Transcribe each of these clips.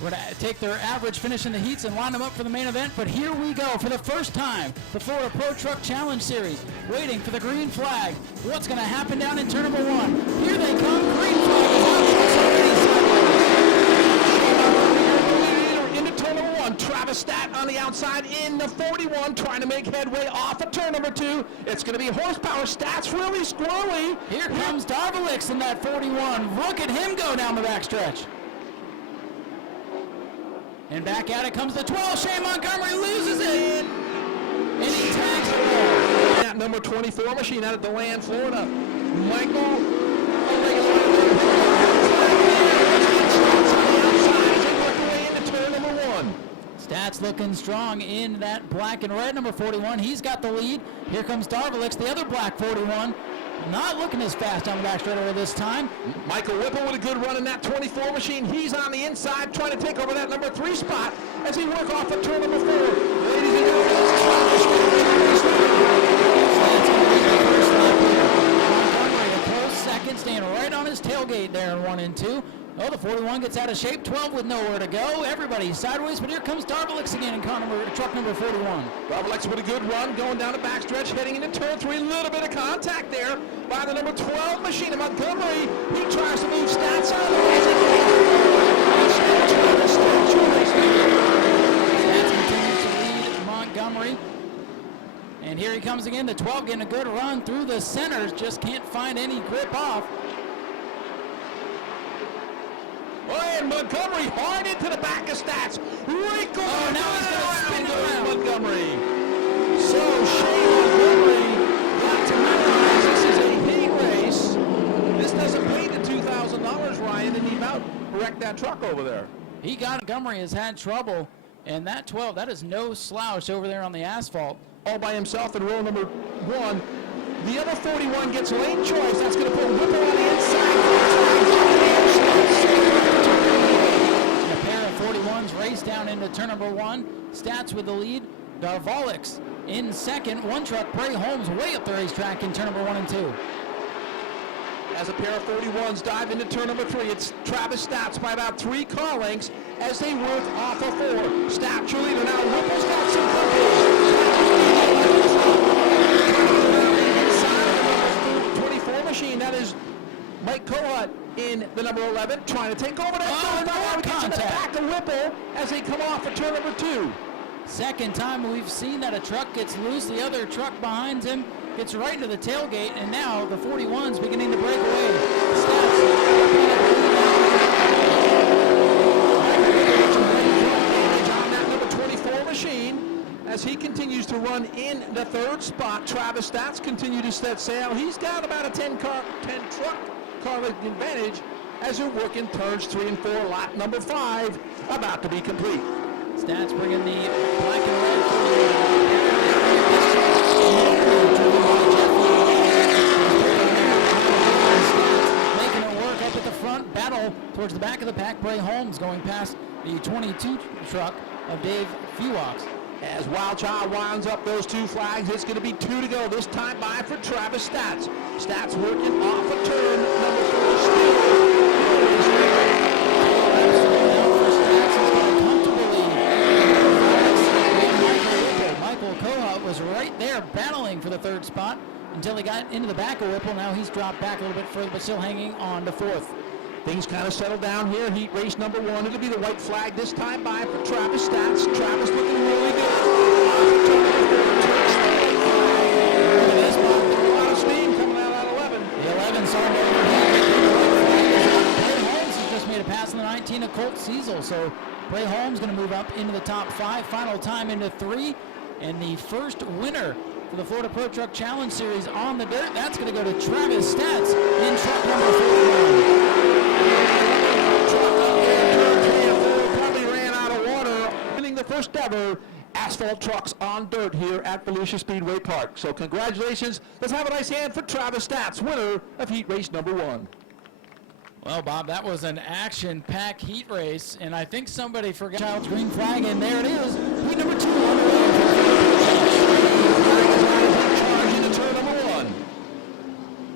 We're going to take their average finish in the heats and line them up for the main event. But here we go for the first time, the Florida Pro Truck Challenge Series, waiting for the green flag. What's going to happen down in turn number 1? Here they come. Green flag is out. Trucks already sideways. Into turn number 1. Travis Stat on the outside in the 41, trying to make headway off of turn number 2. It's going to be horsepower. Stat's really squirrely. Here comes Darvalix in that 41. Look at him go down the backstretch. And back at it comes the 12. Shane Montgomery loses it. And he tags it. That number 24 machine out of DeLand, Florida. Michael. Into turn number 1. Stats looking strong in that black and red number 41. He's got the lead. Here comes Darvalix, the other black 41. Not looking as fast down the back straightaway this time. Michael Whipple with a good run in that 24 machine. He's on the inside trying to take over that number 3 spot as he works off of turn number 4. Ladies and gentlemen, Montgomery a close second, staying right on his tailgate there in 1 and 2. Oh, the 41 gets out of shape. 12 with nowhere to go. Everybody sideways, but here comes Darvalix again in truck number 41. Darvalix with a good run going down the backstretch, heading into turn 3. A little bit of contact there by the number 12 machine in Montgomery. He tries to move Stats out of the way. Stats continues to lead Montgomery. And here he comes again. The 12 getting a good run through the centers. Just can't find any grip off. And Montgomery hard into the back of Stats. Wrinkle. Oh, now he's going to spin around. Montgomery. So Shane Montgomery got to realize this is a heat race. This doesn't pay the $2,000, Ryan, and he about wrecked that truck over there. He got Montgomery has had trouble, and that 12, that is no slouch over there on the asphalt. All by himself in row number 1. The other 41 gets lane choice. That's going to put Whipple on the inside. A pair of 41s race down into turn number 1. Stats with the lead. Darvalix in second. One truck, Bray Holmes, way up the racetrack in turn number 1 and 2. As a pair of 41s dive into turn number 3, it's Travis Stats by about 3 car lengths as they work off of 4. Stats your leader now. Whipple's got some company. 24 machine, that is Mike Kohut in the number 11, trying to take over that. Gets in the back of Whipple as they come off of turn number 2. Second time we've seen that a truck gets loose. The other truck behind him gets right into the tailgate, and now the 41's beginning to break away. Stats on that number 24 machine as he continues to run in the 3rd spot. Travis Stats continue to set sail. He's got about a 10 truck car length advantage as they're working turns 3 and 4. Lap number 5 about to be complete. Stats bringing the black and red. Making it work up at the front. Battle towards the back of the pack. Bray Holmes going past the 22 truck of Dave Fewaux. As Wild Child winds up those 2 flags, it's going to be 2 to go. This time by for Travis Stats. Stats working off a turn number 4 still. Michael Kohut was right there battling for the 3rd spot until he got into the back of Whipple. Now he's dropped back a little bit further, but still hanging on to 4th. Things kind of settled down here. Heat race number 1. It'll be the white flag this time by for Travis Stats. Travis looking really good. A lot of steam coming out at 11. The 11 saw Bray Holmes has just made a pass in the 19 of Colt Cecil. So Bray Holmes going to move up into the top 5. Final time into 3. And the first winner for the Florida Pro Truck Challenge Series on the dirt, that's going to go to Travis Stats in truck number 41. Probably ran out of water. Winning the first ever asphalt trucks on dirt here at Volusia Speedway Park. So congratulations. Let's have a nice hand for Travis Stats, winner of heat race number 1. Well, Bob, that was an action-packed heat race, and I think somebody forgot Child's green flag, and there it is. Heat number 2 on the way. Charge into turn number 1.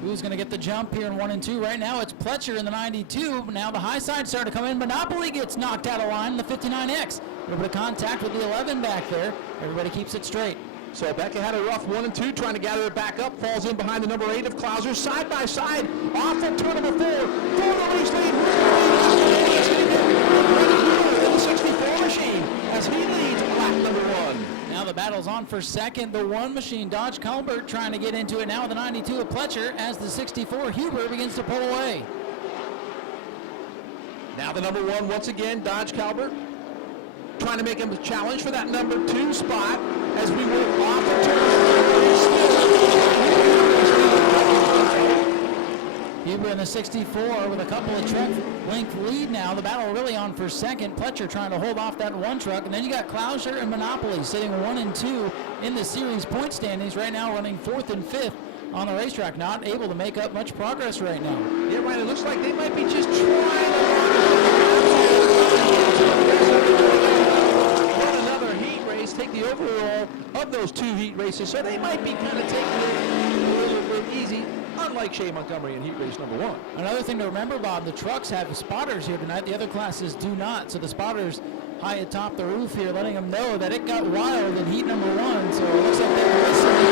Who Who's going to get the jump here in 1 and 2? Right now it's Pletcher in the 92. Now the high side starting to come in. Monopoly gets knocked out of line in the 59X. A little bit of contact with the 11 back there. Everybody keeps it straight. So Becca had a rough 1 and 2, trying to gather it back up. Falls in behind the number 8 of Clouser. Side by side, off of turn number 4. For the race lead. The 64 machine as he leads lap number 1. Now the battle's on for second. The 1 machine, Dodge Colbert, trying to get into it now with the 92 of Pletcher as the 64 Huber begins to pull away. Now the number 1 once again, Dodge Colbert, trying to make him a challenge for that number 2 spot as we work off the turn. Huber in the 64 with a couple of truck length lead now. The battle really on for second. Pletcher trying to hold off that 1 truck. And then you got Clouser and Monopoly sitting 1 and 2 in the series point standings right now, running 4th and 5th on the racetrack. Not able to make up much progress right now. Yeah, right. It looks like they might be just trying to run another heat race, take the overall of those 2 heat races. So they might be kind of taking it a little bit easy, unlike Shea Montgomery in heat race number 1. Another thing to remember, Bob, the trucks have spotters here tonight. The other classes do not. So the spotters high atop the roof here, letting them know that it got wild in heat number 1. So it looks like they're listening.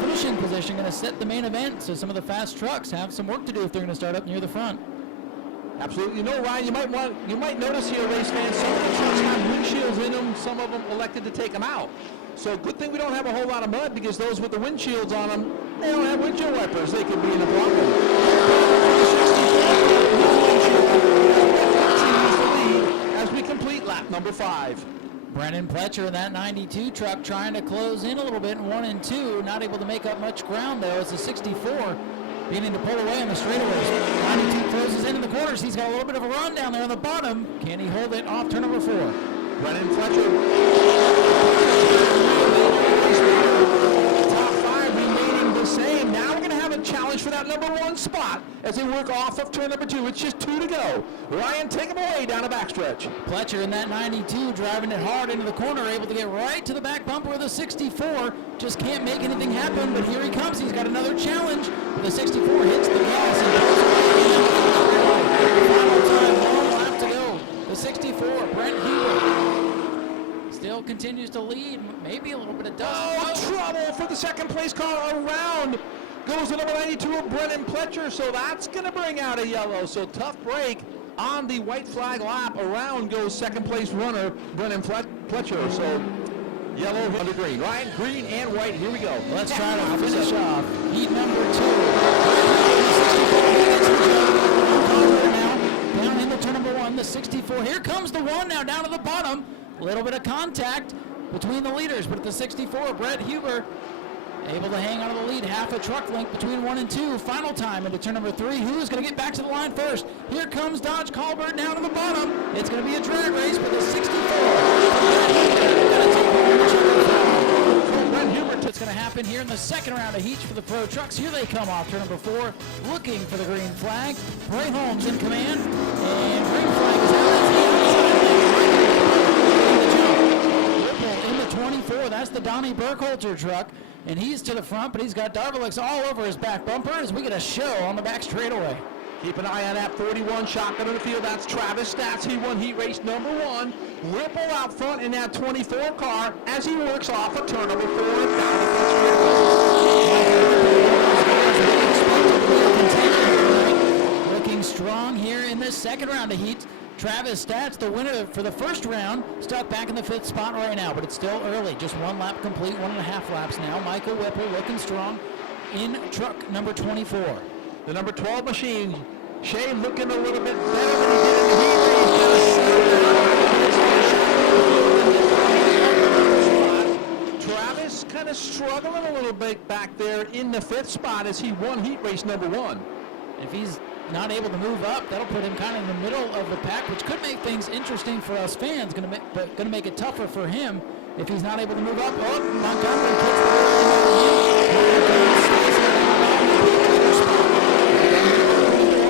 Finishing position going to set the main event. So some of the fast trucks have some work to do if they're going to start up near the front. Absolutely. You know, Ryan, you might notice here, race fans, some of the trucks have windshields in them. Some of them elected to take them out. So good thing we don't have a whole lot of mud, because those with the windshields on them, they don't have windshield wipers. They could be in a problem. As we complete lap number 5. Brennan Pletcher in that 92 truck trying to close in a little bit in 1 and 2. Not able to make up much ground, though, as the 64 beginning to pull away on the straightaways. 92 closes into the corners. He's got a little bit of a run down there on the bottom. Can he hold it off turn number 4? Brennan Pletcher. Top 5 remaining the same. Now we're going to have a challenge for that number 1 spot as they work off of turn number 2. It's just 2 to go. Ryan, take him away down the backstretch. Pletcher in that 92 driving it hard into the corner, able to get right to the back bumper of the 64. Just can't make anything happen, but here he comes. He's got another challenge. The 64 hits the gas and final time, 1 lap to go. The 64, Brent Huber, still continues to lead. Maybe a little bit of dust. Oh, trouble for the second place car. Around goes the number 92 of Brennan Pletcher, so that's going to bring out a yellow. So tough break on the white flag lap. Around goes second place runner Brennan Pletcher. So yellow under green. Ryan, green and white. Here we go. Let's try to finish off heat number 2. Now down into turn number 1, the 64. Here comes the 1 now down to the bottom. A little bit of contact between the leaders, but at the 64, Brett Huber able to hang on to the lead. Half a truck length between 1 and 2. Final time into turn number 3. Who is going to get back to the line first? Here comes Dodge Colbert down to the bottom. It's going to be a drag race, but the 64. It's going to happen here in the second round of heats for the pro trucks. Here they come off turn number 4, looking for the green flag. Bray Holmes in command, and green flag is out. In the 24, that's the Donnie Burkholter truck, and he's to the front, but he's got Darvelix all over his back bumper as we get a show on the back straightaway. Keep an eye on that 41 shotgun in the field. That's Travis Stats. He won heat race number 1. Ripple out front in that 24 car as he works off a turn number 4 and down the front. Looking strong here in this second round of heat. Travis Stats, the winner for the first round, stuck back in the 5th spot right now, but it's still early. Just 1 lap complete, 1.5 laps now. Michael Whipple looking strong in truck number 24. The number 12 machine, Shea looking a little bit better than he did in the heat race. Travis kind of struggling a little bit back there in the 5th spot as he won heat race number 1. If he's not able to move up, that'll put him kind of in the middle of the pack, which could make things interesting for us fans, but going to make it tougher for him if he's not able to move up. Oh, Montgomery kicks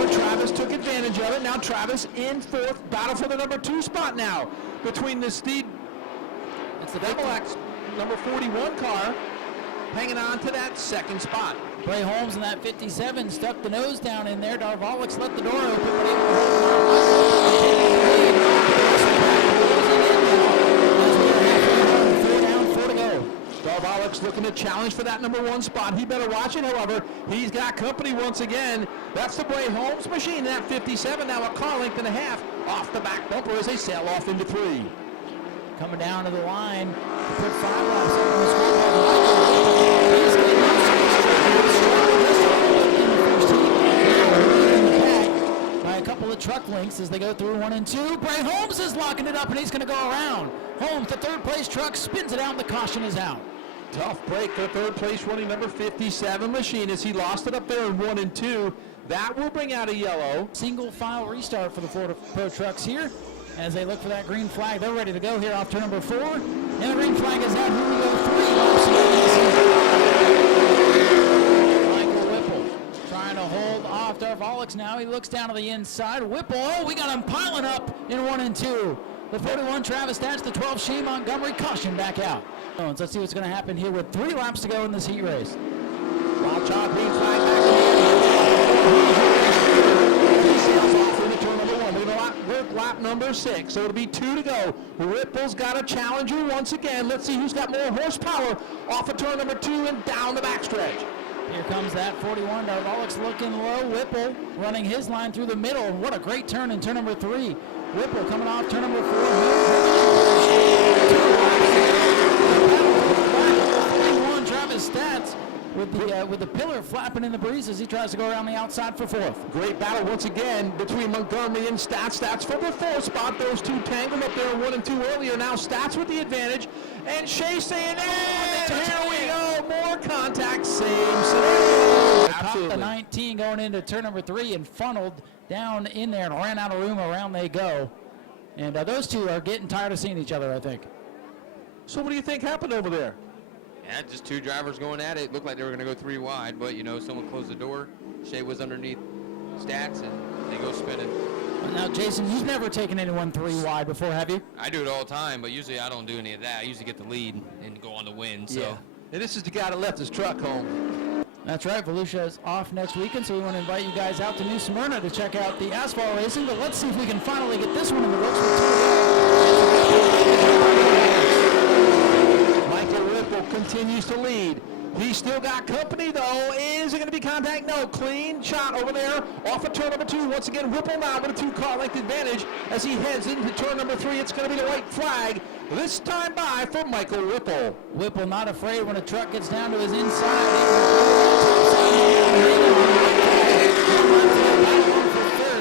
the Travis took advantage of it. Now Travis in 4th, battle for the number 2 spot now between the Steed. It's the Double X number 41 car hanging on to that second spot. Bray Holmes in that 57 stuck the nose down in there. Darvalics let the door open, but able to hold on. 4 down, 4 to go. Darvalics looking to challenge for that number 1 spot. He better watch it, however. He's got company once again. That's the Bray Holmes machine in that 57. Now a car length and a half off the back bumper as they sail off into 3. Coming down to the line to put 5 laps up on the scoreboard. He's getting by a couple of truck lengths as they go through 1 and 2. Bray Holmes is locking it up, and he's going to go around. Holmes, the third place truck, spins it out, and the caution is out. Tough break for third place running number 57 machine as he lost it up there in 1 and 2. That will bring out a yellow. Single file restart for the Florida Pro Trucks here as they look for that green flag. They're ready to go here off turn number 4. And the green flag is out. Here we go. 3 laps. Michael Whipple trying to hold off Darvalics now. He looks down to the inside. Whipple, oh, we got him piling up in 1 and 2. The 41 Travis Stats, the 12 Shane Montgomery, caution back out. Let's see what's going to happen here with 3 laps to go in this heat race. Wild Child green flag back in. He sails off into turn number 1. They're going to work lap number 6, so it'll be 2 to go. Ripple's got a challenger once again. Let's see who's got more horsepower off of turn number 2 and down the backstretch. Here comes that 41. Darvalics looking low. Whipple running his line through the middle. What a great turn in turn number 3. Whipple coming off turn number 4. 41 Travis Stats with the pillar flapping in the breeze as he tries to go around the outside for 4th. Great battle once again between Montgomery and Stats. Stats for the 4th spot. Those two tangled up there in 1 and 2 earlier. Now Stats with the advantage. And Shea saying, and here we go. More contact. Same scenario. Top the 19 going into turn number 3 and funneled down in there and ran out of room. Around they go. And those two are getting tired of seeing each other, I think. So what do you think happened over there? Yeah, just 2 drivers going at it. Looked like they were going to go 3 wide, but, you know, someone closed the door. Shea was underneath Stats, and they go spinning. Now, Jason, you've never taken anyone 3 wide before, have you? I do it all the time, but usually I don't do any of that. I usually get the lead and go on the win. So. Yeah. And this is the guy that left his truck home. That's right. Volusia is off next weekend, so we want to invite you guys out to New Smyrna to check out the asphalt racing. But let's see if we can finally get this one in the books with 2 Michael Whipple continues to lead. He's still got company, though. Is it going to be contact? No. Clean shot over there off of turn number 2. Once again, Whipple now with a 2-car length advantage as he heads into turn number 3. It's going to be the white flag. This time by for Michael Whipple. Whipple not afraid when a truck gets down to his inside.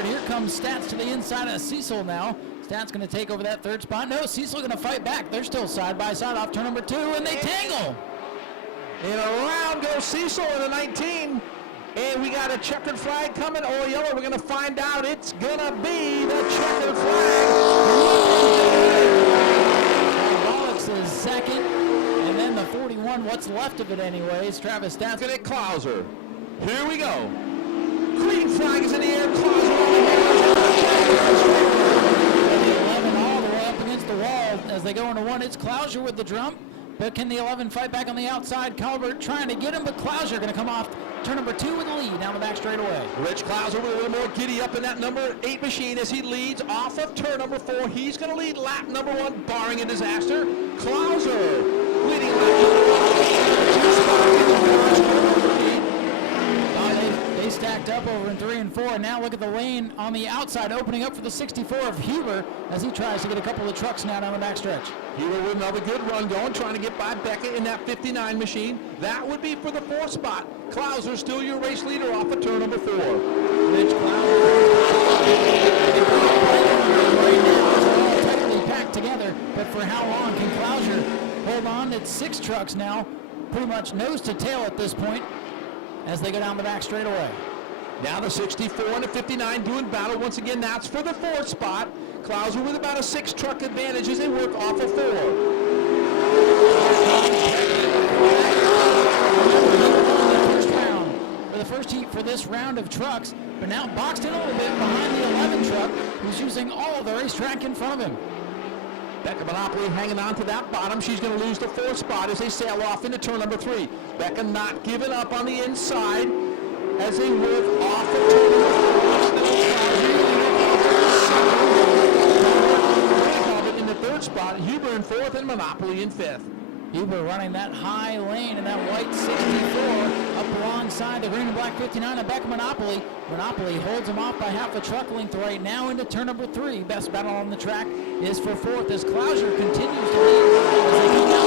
Here comes Stats to the inside of Cecil now. Stats going to take over that 3rd spot. No, Cecil going to fight back. They're still side by side off turn number 2, and they tangle. And around goes Cecil in the 19. And we got a checkered flag coming or yellow. We're going to find out. It's going to be the checkered flag. Darvalics is 2nd. And then the 41, what's left of it anyways. Travis Stats. Look at Clouser. Here we go. Green flag is in the air. Clouser on the the 11 all the way up against the wall as they go into 1. It's Clouser with the drum. But can the 11 fight back on the outside? Calvert trying to get him, but Clouser going to come off turn number 2 with the lead down the back straightaway. Rich Clouser with a little more giddy up in that number 8 machine as he leads off of turn number 4. He's going to lead lap number 1, barring a disaster. Clouser leading lap number 1. They stacked up over in 3 and 4, and now look at the lane on the outside opening up for the 64 of Huber as he tries to get a couple of trucks now down the backstretch. Huber with another good run going, trying to get by Beckett in that 59 machine. That would be for the 4th spot. Clouser still your race leader off of turn number 4. Rich Clouser tightly packed together, but for how long can Clouser hold on? It's 6 trucks now, pretty much nose to tail at this point, as they go down the back straightaway. Now the 64 and the 59 doing battle once again. That's for the 4th spot. Clouser with about a 6 truck advantage as they work off of 4. First round for the first heat for this round of trucks, but now boxed in a little bit behind the 11 truck, who's using all of the racetrack in front of him. Becca Monopoly hanging on to that bottom. She's going to lose the 4th spot as they sail off into turn number 3. Becca not giving up on the inside as they work off of turn number 4. In the 3rd spot, Huber in 4th and Monopoly in 5th. Huber running that high lane in that white 64 up alongside the green and black 59 of Beck Monopoly. Monopoly holds him off by half a truck length right now into turn number 3. Best battle on the track is for 4th as Klauser continues to lead as they come down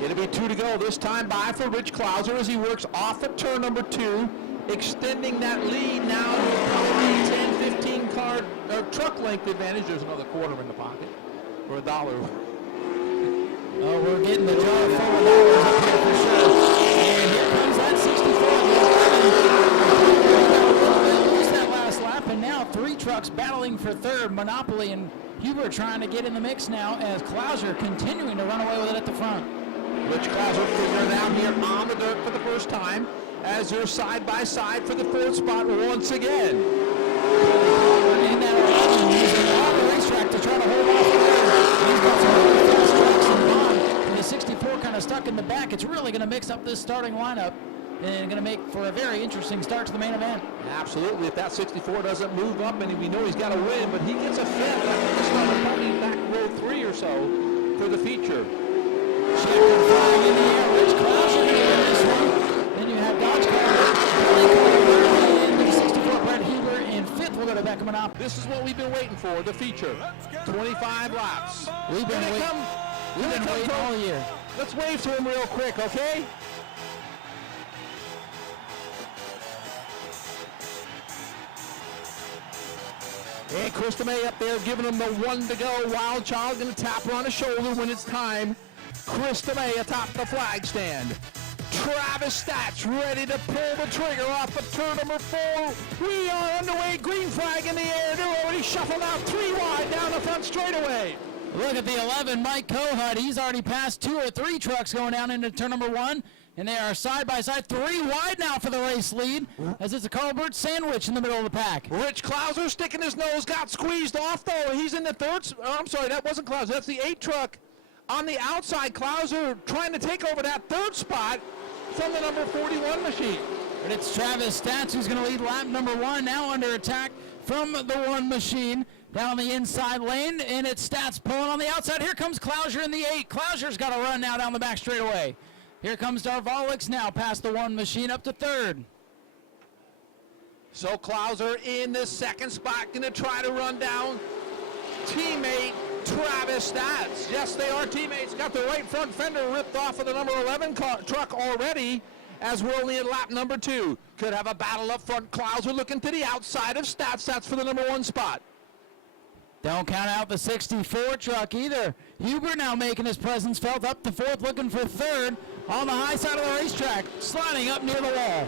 to It'll be 2 to go. This time by for Rich Klauser as he works off of turn number 2, extending that lead now to probably 10, 15 car or truck length advantage. There's another quarter in the pocket for $1. Oh, we're getting the jar full of dollars up here for sure. And here comes that 64. Lose that last lap, and now 3 trucks battling for 3rd. Monopoly and Huber trying to get in the mix now as Klauser continuing to run away with it at the front. Rich Klauser figuring it out here on the dirt for the first time as they're side by side for the 4th spot once again. In that 11, using all the racetrack to try to hold off the lead. He's got some really fast trucks and Bond. And the 64 kind of stuck in the back. It's really going to mix up this starting lineup and going to make for a very interesting start to the main event. Absolutely. If that 64 doesn't move up, and we know he's got to win, but he gets a 5th. I think it's starting probably back row 3 or so for the feature. Checker flying in the air. Rich Klauser going to win this one. Then you have Dodge Car, and the 64 Brett Huber in 5th. We'll go to Beckham and Op. This is what we've been waiting for, the feature. 25 laps. We've been waiting all year. Let's wave to him real quick, okay? And Krista May up there giving him the 1 to go. Wild Child going to tap her on the shoulder when it's time. Krista May atop the flag stand. Travis Stats ready to pull the trigger off of turn number 4. We are underway. Green flag in the air. They're already shuffled out 3 wide down the front straightaway. Look at the 11, Mike Kohut. He's already passed 2 or 3 trucks going down into turn number 1. And they are side by side, 3 wide now for the race lead, as it's a Carlbert sandwich in the middle of the pack. Rich Klauser sticking his nose, got squeezed off though. He's in the 3rd. I'm sorry, that wasn't Klauser. That's the 8 truck on the outside. Klauser trying to take over that 3rd spot from the number 41 machine. But it's Travis Stats who's going to lead lap number 1, now under attack from the 1 machine down the inside lane, and it's Stats pulling on the outside. Here comes Klauser in the 8. Klauser's got to run now down the back straightaway. Here comes Darvalix now past the 1 machine up to 3rd. So Klauser in the 2nd spot, going to try to run down teammate Travis Stats. Yes, they are teammates. Got the right front fender ripped off of the number 11 truck already as we're only in lap number 2. Could have a battle up front. Klauser looking to the outside of Stats. That's for the number 1 spot. Don't count out the 64 truck either. Huber now making his presence felt up to 4th, looking for 3rd on the high side of the racetrack, sliding up near the wall.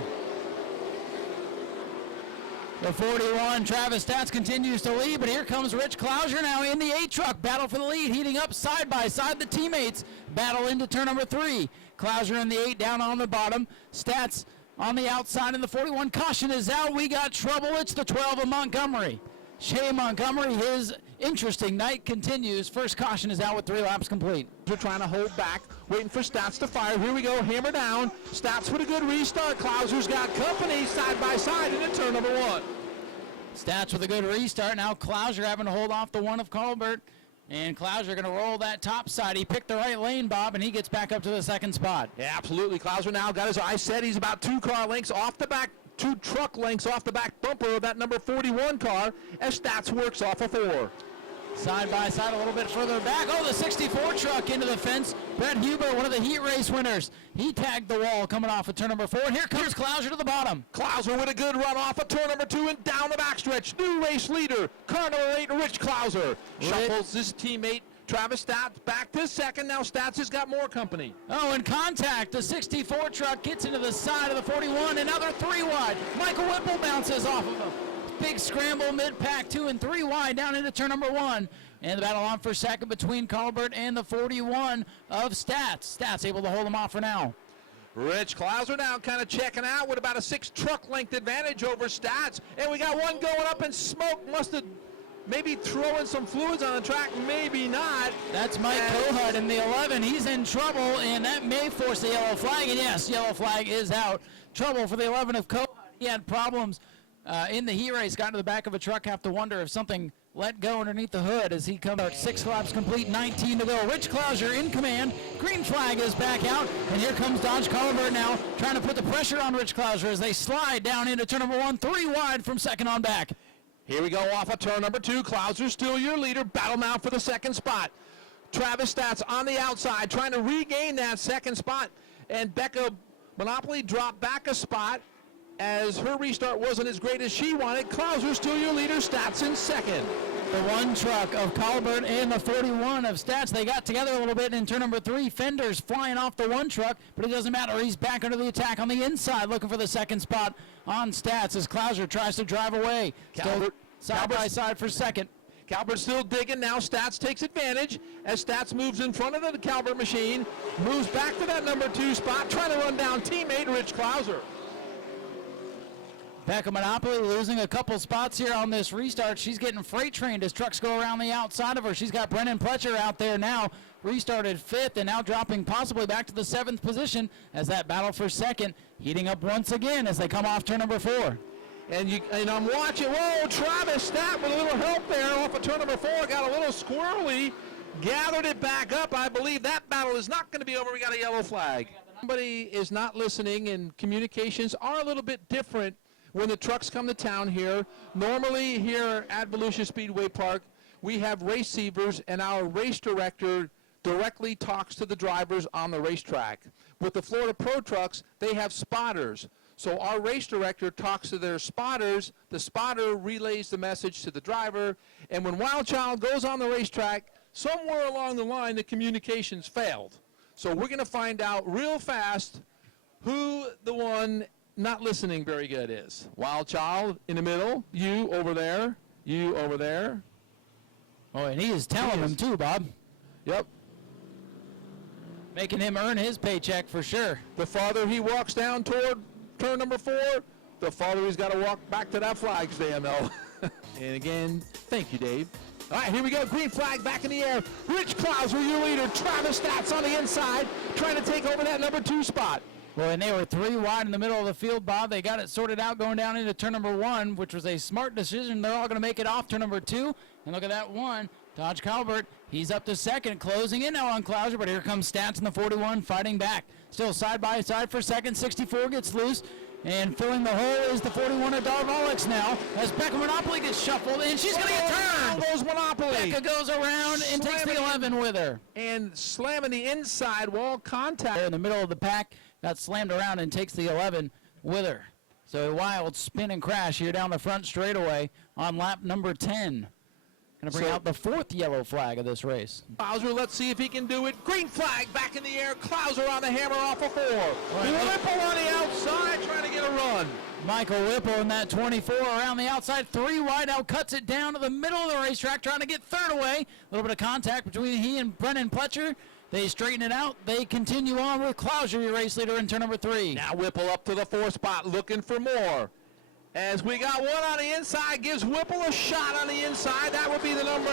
The 41, Travis Stats continues to lead, but here comes Rich Klauser now in the 8 truck. Battle for the lead, heating up side by side. The teammates battle into turn number 3. Klauser in the 8 down on the bottom. Stats on the outside in the 41. Caution is out. We got trouble. It's the 12 of Montgomery. Shea Montgomery, his interesting night continues. First caution is out with 3 laps complete. They're trying to hold back, waiting for Stats to fire. Here we go, hammer down. Stats with a good restart. Klauser's got company side by side into turn number 1. Stats with a good restart. Now Klauser having to hold off the 1 of Colbert. And Klauser going to roll that top side. He picked the right lane, Bob, and he gets back up to the 2nd spot. Yeah, absolutely. Klauser now got his eyes set. He's about 2 car lengths off the back, 2 truck lengths off the back bumper of that number 41 car as Stats works off of 4. Side by side a little bit further back. Oh, the 64 truck into the fence. Brett Huber, one of the heat race winners. He tagged the wall coming off of turn number 4. And here comes Klauser to the bottom. Klauser with a good run off of turn number 2 and down the backstretch. New race leader, car number 8, Rich Klauser. Shuffles his teammate Travis Stats back to 2nd. Now Stats has got more company. Oh, in contact, the 64 truck gets into the side of the 41. Another 3 wide. Michael Whipple bounces off of him. Big scramble mid-pack, 2 and 3 wide down into turn number 1. And the battle on for 2nd between Colbert and the 41 of Stats. Stats able to hold him off for now. Rich Klauser now kind of checking out with about a 6 truck length advantage over Stats. And we got one going up in smoke. Must have maybe throwing some fluids on the track, maybe not. That's Mike Kohut in the 11. He's in trouble, and that may force the yellow flag. And yes, yellow flag is out. Trouble for the 11 of Kohut. He had problems in the heat race, got into the back of a truck. Have to wonder if something let go underneath the hood as he comes out. 6 laps complete, 19 to go. Rich Klauser in command. Green flag is back out, and here comes Dodge Colbert now trying to put the pressure on Rich Klauser as they slide down into turn number 1, 3 wide from second on back. Here we go off of turn number 2. Klauser still your leader. Battle now for the second spot. Travis Stats on the outside trying to regain that second spot, and Becca Monopoly dropped back a spot as her restart wasn't as great as she wanted. Klauser still your leader. Stats in second. The 1 truck of Colbert and the 41 of Stats, they got together a little bit in turn number 3. Fenders flying off the 1 truck, but it doesn't matter. He's back under the attack on the inside, looking for the second spot on Stats as Klauser tries to drive away. Still side by side for second. Calvert still digging. Now Stats takes advantage as Stats moves in front of the Calvert machine, moves back to that number 2 spot, trying to run down teammate Rich Klauser. Becca Monopoly losing a couple spots here on this restart. She's getting freight trained as trucks go around the outside of her. She's got Brennan Pletcher out there now, restarted 5th and now dropping possibly back to the 7th position as that battle for second heating up once again as they come off turn number 4. And I'm watching, whoa, Travis Stat with a little help there off of turn number 4, got a little squirrely, gathered it back up. I believe that battle is not going to be over. We got a yellow flag. Somebody is not listening, and communications are a little bit different when the trucks come to town here. Normally here at Volusia Speedway Park, we have receivers, and our race director directly talks to the drivers on the racetrack. With the Florida Pro Trucks, they have spotters. So our race director talks to their spotters, the spotter relays the message to the driver, and when Wild Child goes on the racetrack, somewhere along the line the communications failed. So we're going to find out real fast who the one not listening very good is. Wild Child in the middle, you over there, you over there. Oh, and he is telling them too, Bob. Yep. Making him earn his paycheck for sure. The farther he walks down toward turn number 4, the farther he's got to walk back to that flag stand, though. And again, thank you, Dave. All right, here we go. Green flag back in the air. Rich Klauser, your leader. Travis Stats on the inside, trying to take over that number 2 spot. Well, and they were 3 wide in the middle of the field, Bob. They got it sorted out going down into turn number 1, which was a smart decision. They're all going to make it off turn number 2. And look at that one. Dodge Colbert, he's up to second, closing in now on Klauser, but here comes Stats in the 41 fighting back. Still side by side for second. 64 gets loose. And filling the hole is the 41 of Darvolix now as Becca Monopoly gets shuffled, and she's going to get turned. Down goes Monopoly. Becca goes around and takes the 11 with her. And slamming the inside wall contact. In the middle of the pack, got slammed around and takes the 11 with her. So a wild spin and crash here down the front straightaway on lap number 10. Going to bring out the 4th yellow flag of this race. Klauser, let's see if he can do it. Green flag back in the air. Klauser on the hammer off of 4. Whipple on the outside trying to get a run. Michael Whipple in that 24 around the outside. 3 wide out, cuts it down to the middle of the racetrack, trying to get third away. A little bit of contact between he and Brennan Pletcher. They straighten it out. They continue on with Klauser, your race leader, in turn number 3. Now Whipple up to the 4th spot, looking for more. As we got one on the inside, gives Whipple a shot on the inside. That would be the number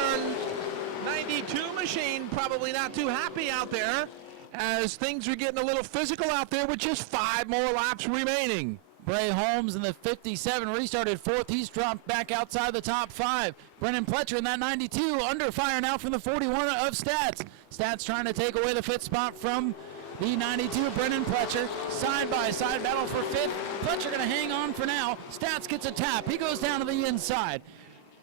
92 machine. Probably not too happy out there as things are getting a little physical out there with just 5 more laps remaining. Bray Holmes in the 57 restarted 4th. He's dropped back outside the top 5. Brennan Pletcher in that 92 under fire now from the 41 of Stats. Stats trying to take away the 5th spot from the 92 Brennan Pletcher. Side by side battle for 5th. Pletcher going to hang on for now. Stats gets a tap. He goes down to the inside.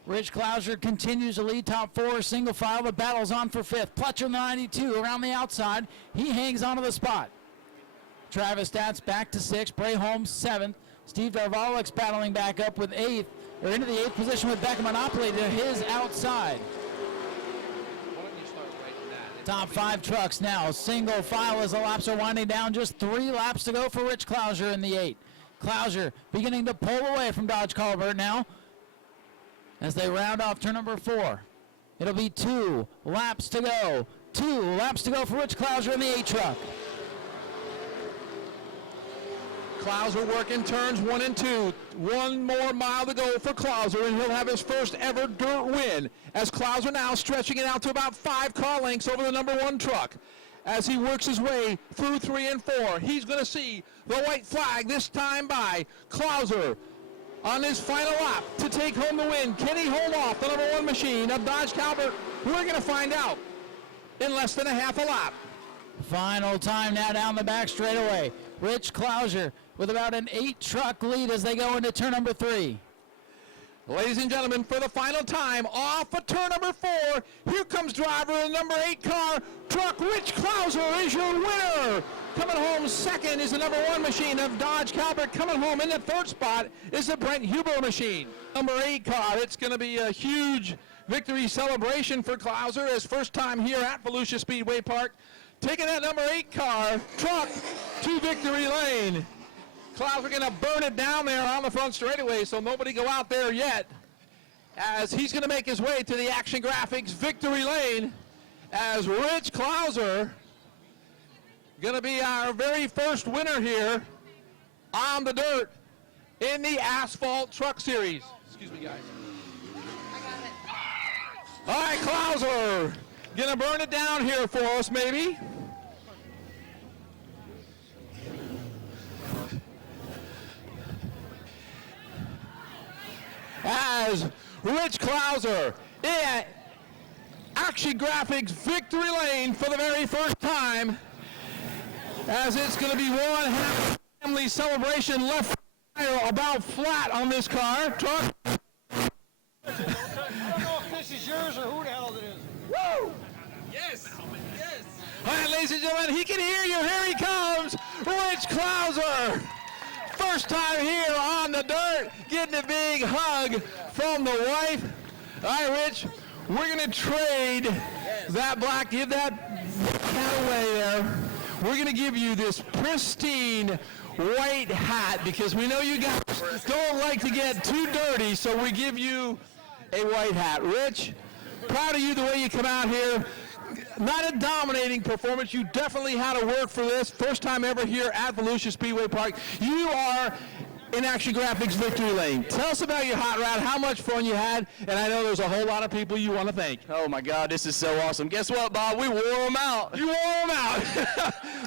Rich Klauser continues to lead top 4 single file. The battle's on for 5th. Pletcher in the 92 around the outside. He hangs onto the spot. Travis Stats back to 6th. Bray Holmes 7th. Steve Darvolix battling back up with 8th, or into the 8th position with Becca Monopoly to his outside. Top 5 trucks now. Single file as the laps are winding down. Just 3 laps to go for Rich Klauser in the 8. Klauser beginning to pull away from Dodge Colbert now as they round off turn number 4. It'll be 2 laps to go. 2 laps to go for Rich Klauser in the 8 truck. Klauser working turns 1 and 2. 1 more mile to go for Klauser, and he'll have his first ever dirt win. As Klauser now stretching it out to about 5 car lengths over the number 1 truck. As he works his way through 3 and 4, he's going to see the white flag this time by Klauser on his final lap to take home the win. Can he hold off the number 1 machine of Dodge Calvert? We're going to find out in less than a half a lap. Final time now down the back straightaway. Rich Klauser with about an 8-truck lead as they go into turn number 3. Ladies and gentlemen, for the final time, off of turn number 4, here comes driver in number 8 car, truck Rich Klauser is your winner. Coming home second is the number 1 machine of Dodge Calvert. Coming home in the 3rd spot is the Brent Huber machine. Number 8 car, it's going to be a huge victory celebration for Klauser, his first time here at Volusia Speedway Park. Taking that number 8 car, truck to victory lane. Klauser going to burn it down there on the front straightaway, so nobody go out there yet. As he's going to make his way to the Action Graphics victory lane, as Rich Klauser going to be our very first winner here on the dirt in the Asphalt Truck Series. Excuse me, guys. All right, Klauser going to burn it down here for us, maybe. As Rich Klauser in Action Graphics victory lane for the very first time, as it's going to be one half family celebration left about flat on this car. Truck. I don't know if this is yours or who the hell it is. Woo! Yes! Yes! All right, ladies and gentlemen, he can hear you. Here he comes, Rich Klauser. First time here on the dirt, getting a big hug from the wife. All right, Rich, we're going to trade that black, give that hat away there. We're going to give you this pristine white hat because we know you guys don't like to get too dirty, so we give you a white hat. Rich, proud of you the way you come out here. Not a dominating performance. You definitely had to work for this. First time ever here at Volusia Speedway Park. You are in Action Graphics victory lane. Tell us about your hot rod, how much fun you had, and I know there's a whole lot of people you want to thank. Oh my God, this is so awesome. Guess what, Bob? We wore them out. You wore them out.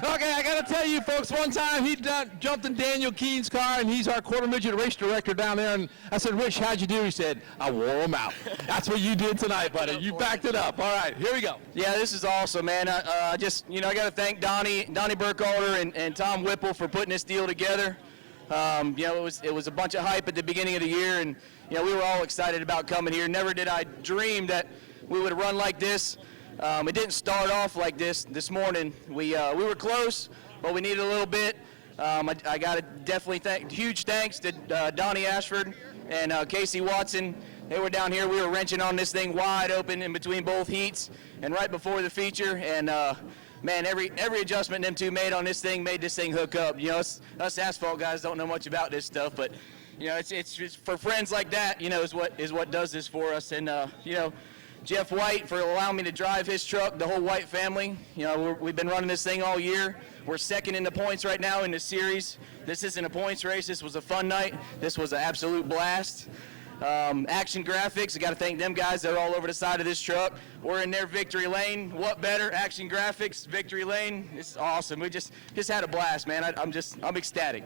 Okay, I got to tell you, folks, one time he jumped in Daniel Keene's car, and he's our quarter midget race director down there, and I said, Rich, how'd you do? He said, I wore them out. That's what you did tonight, buddy. You backed it up. All right, here we go. Yeah, this is awesome, man. I just, I got to thank Donnie Burkhalter and Tom Whipple for putting this deal together. It was a bunch of hype at the beginning of the year, and we were all excited about coming here. Never did I dream that we would run like this. It didn't start off like this morning. We were close, but we needed a little bit. I got to definitely huge thanks to Donnie Ashford and Casey Watson. They were down here. We were wrenching on this thing wide open in between both heats and right before the feature, and man, every adjustment them two made on this thing made this thing hook up. Us asphalt guys don't know much about this stuff, but it's just for friends like that, is what does this for us. And Jeff White for allowing me to drive his truck, the whole White family. We've been running this thing all year. We're second in the points right now in the series. This isn't a points race. This was a fun night. This was an absolute blast. Action Graphics, I got to thank them guys. They're all over the side of this truck. We're in their victory lane. What better? Action Graphics, victory lane. It's awesome. We just had a blast, man. I'm ecstatic.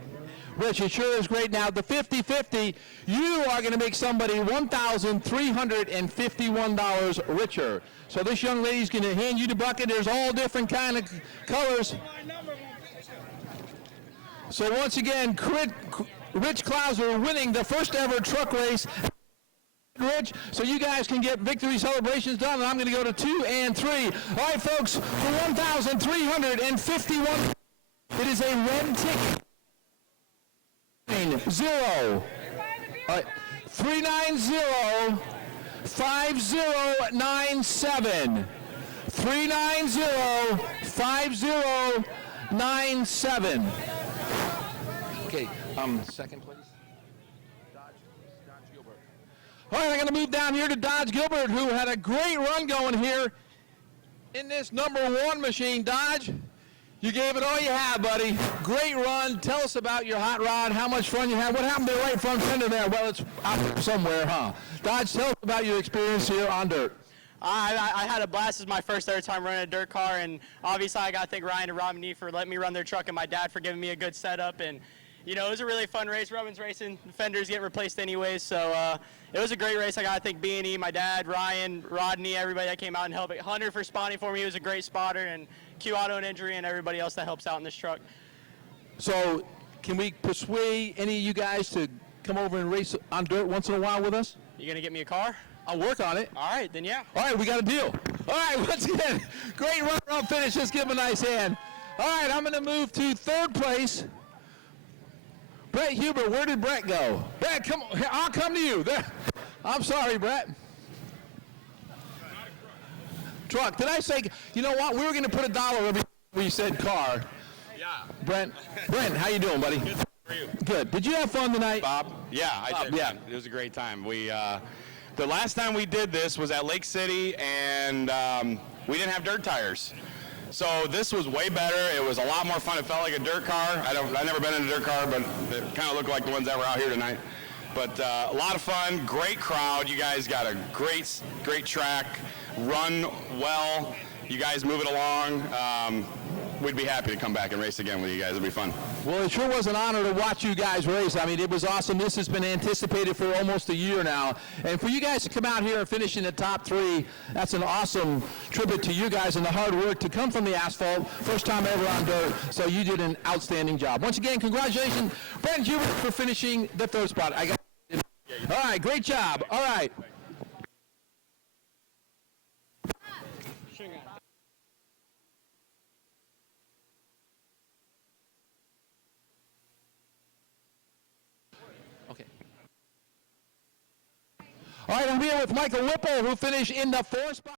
Rich, it sure is great. Now, the 50-50, you are going to make somebody $1,351 richer. So this young lady's going to hand you the bucket. There's all different kind of colors. So once again, Rich Klauser winning the first ever truck race. Rich, so you guys can get victory celebrations done, and I'm going to go to 2 and 3. All right, folks, for $1,351, it is a red ticket. 0. 390-5097. 390-5097. Okay, second, please. Dodge Gilbert. All right, I'm going to move down here to Dodge Gilbert, who had a great run going here in this number 1 machine. Dodge, You gave it all you had, buddy. Great run. Tell us about your hot rod, how much fun you had. What happened to the right front fender there? Well, it's out there somewhere, huh? Dodge, tell us about your experience here on dirt. I had a blast. This is my first ever time running a dirt car, and obviously I got to thank Ryan and Robin for letting me run their truck and my dad for giving me a good setup. And, you know, it was a really fun race. Robin's racing. The fenders get replaced anyways, so it was a great race. I got to thank B&E, my dad, Ryan, Rodney, everybody that came out and helped. Hunter for spotting for me. He was a great spotter, and Q Auto and Injury and everybody else that helps out in this truck. So can we persuade any of you guys to come over and race on dirt once in a while with us? You going to get me a car? I'll work on it. All right, then yeah. All right, we got a deal. All right, once again, great run finish. Let's give him a nice hand. All right, I'm going to move to third place. Brett Huber, where did Brett go? Brett, come on. I'll come to you. There. I'm sorry, Brett. Truck. Did I say, you know what? We were going to put $1 every time we said car. Yeah. Brent, how you doing, buddy? Good. How are you? Good. Did you have fun tonight? Bob? Yeah, I did. yeah. Man. It was a great time. We, the last time we did this was at Lake City, and we didn't have dirt tires. So this was way better. It was a lot more fun. It felt like a dirt car. I've never been in a dirt car, but it kind of looked like the ones that were out here tonight. But a lot of fun, great crowd. You guys got a great track, run well. You guys move it along. We'd be happy to come back and race again with you guys. It'll be fun. Well, it sure was an honor to watch you guys race. I mean, it was awesome. This has been anticipated for almost a year now. And for you guys to come out here and finish in the top 3, that's an awesome tribute to you guys and the hard work to come from the asphalt. First time ever on dirt. So you did an outstanding job. Once again, congratulations, Brent Hubert, for finishing the 3rd spot. All right, great job. All right. All right, I'm here with Michael Whipple, who finished in the 4th spot.